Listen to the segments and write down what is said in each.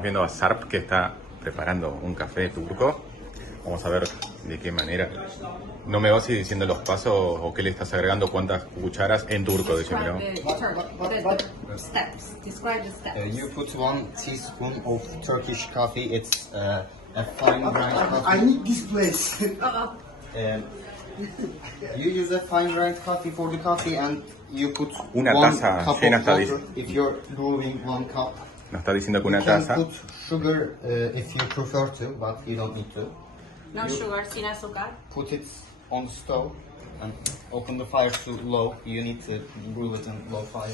estamos viendo a Sarp que está preparando un café turco. Vamos a ver de qué manera. No me vas a ir diciendo los pasos o qué le estás agregando, cuántas cucharas en turco, decímelo. The steps. Describe the steps. You put 1 teaspoon of Turkish coffee. It's a fine grind coffee. I need this place. You use a fine grind coffee for the coffee, and you put Una 1 taza cup llena of está water. If you're brewing 1 cup, Nos está diciendo que you una can taza. put sugar if you prefer to, but you don't need to. No sugar, sin azúcar. Put it on the stove and open the fire to low. You need to brew it in low fire.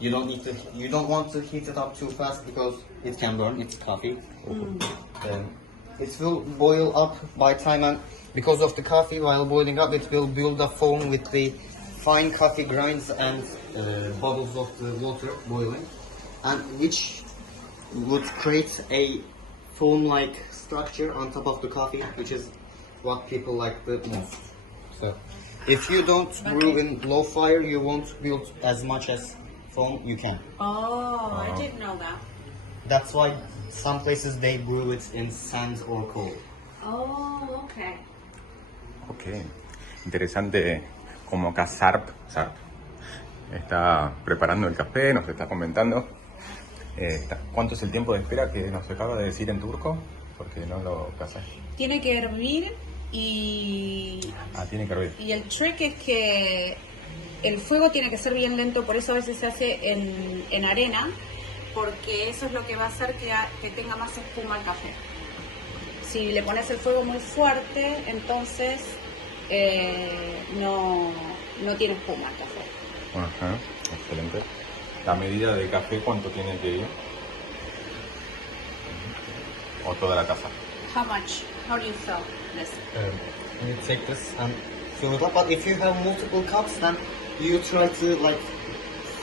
You don't want to heat it up too fast because it can burn. It's coffee. It will boil up by time, and because of the coffee, while boiling up, it will build a foam with the fine coffee grinds and bubbles of the water boiling, and which would create a foam-like structure on top of the coffee, which is what people like the most. So, if you don't brew in low fire, you won't build as much as foam you can. Oh, I didn't know that. That's why some places they brew it in sand or coal. Oh, okay. Ok. Interesante como acá Sarp está preparando el café, nos está comentando. ¿Cuánto es el tiempo de espera que nos acaba de decir en turco? Porque no lo casé. Tiene que hervir y... Tiene que hervir. Y el trick es que el fuego tiene que ser bien lento, por eso a veces se hace en arena, porque eso es lo que va a hacer que tenga más espuma el café. Si le pones el fuego muy fuerte, entonces no tiene espuma el café. Ajá, excelente. La medida de café, ¿cuánto tiene que ir? ¿O toda la taza? How much? How do you fill this? You take this and fill it up, but if you have multiple cups, then you try to like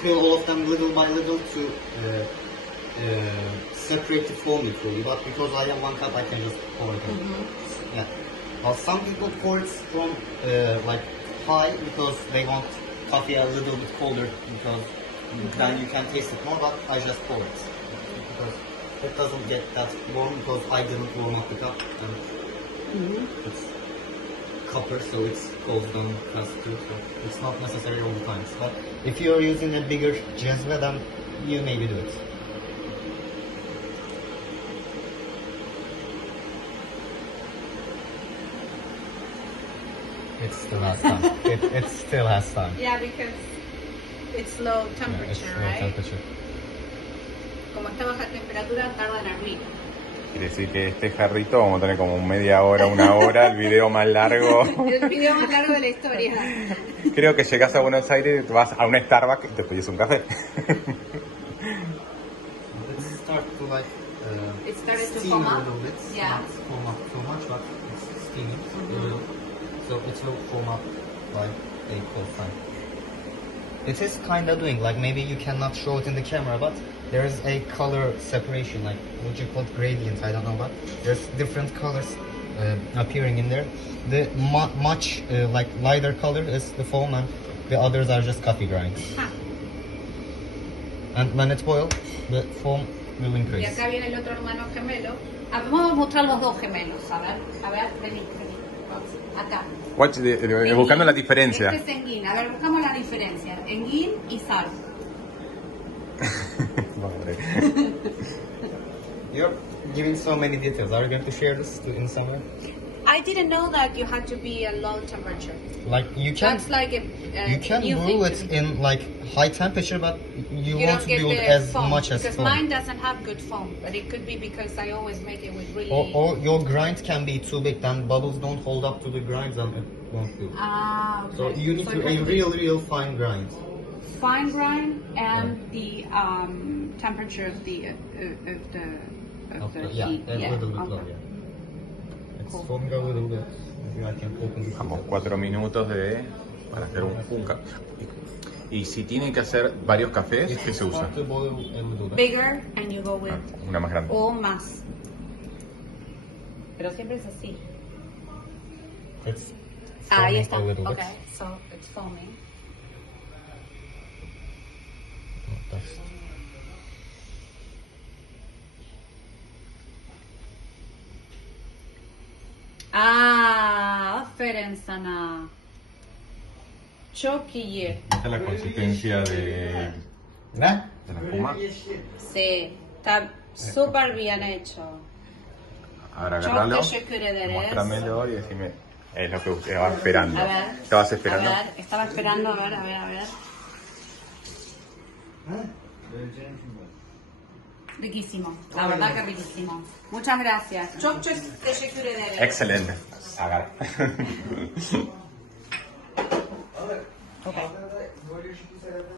fill all of them little by little to separate the foam equally. But because I have 1 cup, I can just pour it in. Yeah. Well, some people pour it from like high because they want coffee a little bit colder, because then you can taste it more. But I just pour it because it doesn't get that warm, because I didn't warm up the cup, and it's copper, so it goes down fast too. So it's not necessary all the time. But if you're using a bigger jezve, then you maybe do it. It still has time. It still has time. Yeah, because it's low temperature, Yeah, it's low right? temperature. Como está a baja temperatura, tarda en hervir. Quiere decir que este jarrito vamos a tener como media hora, 1 hora, el video más largo. El video más largo de la historia. Creo que llegas a Buenos Aires, vas a un Starbucks y te pides un café. It started to like It started to steam foam a up. little bit. Yeah. Not foam up so much, but it's steaming a little. So it will foam up by a cold time. It is kind of doing, like maybe you cannot show it in the camera, but there is a color separation, like what you call gradient, I don't know, but there's different colors appearing in there. The much like lighter color is the foam, and the others are just coffee grinds. And when it's boiled, the foam will Y increase. acá viene el otro hermano gemelo. Vamos a mostrar los dos gemelos, a ver, vení. Vamos, acá. Buscando la diferencia. Este es Enguín. A ver, buscamos la diferencia. Enguín y Sarp. You're giving so many details. Are you going to share this in somewhere? I didn't know that you had to be a low temperature. Like you can, That's like a you can new brew thing it to me. in like high temperature, but you You won't don't get build the as foam, much as because foam. mine doesn't have good foam, but it could be because I always make it with really. Or your grind can be too big, then bubbles don't hold up to the grinds and it won't build. Okay. So you need So to it has a to be real fine grind. fine grind and the temperature of the Yeah, heat. a little bit low. Okay. Yeah. It's Cool. foaming a little bit. Maybe I can open this. Vamos, 4 minutos para hacer un café. Y si tienen que hacer varios cafés, ¿qué se usa? Start to boil a little bit. Bigger and you go with Una más grande. o más. Pero siempre es así. It's Ahí foaming está. a little bit. Okay, so it's foaming. That's- Aferin sana. Çok iyi. Esta es la consistencia de Ne? la espuma. Sí, está súper bien hecho. Ahora Çok agarralo, teşekkür ederiz. muéstramelo y decime. Es lo que usted estaba esperando. A ver. ¿Estabas esperando? A ver, estaba esperando, a ver. Riquísimo, la verdad que riquísimo. Muchas gracias. Çok teşekkür ederim. Excelente. Sagar. Ok.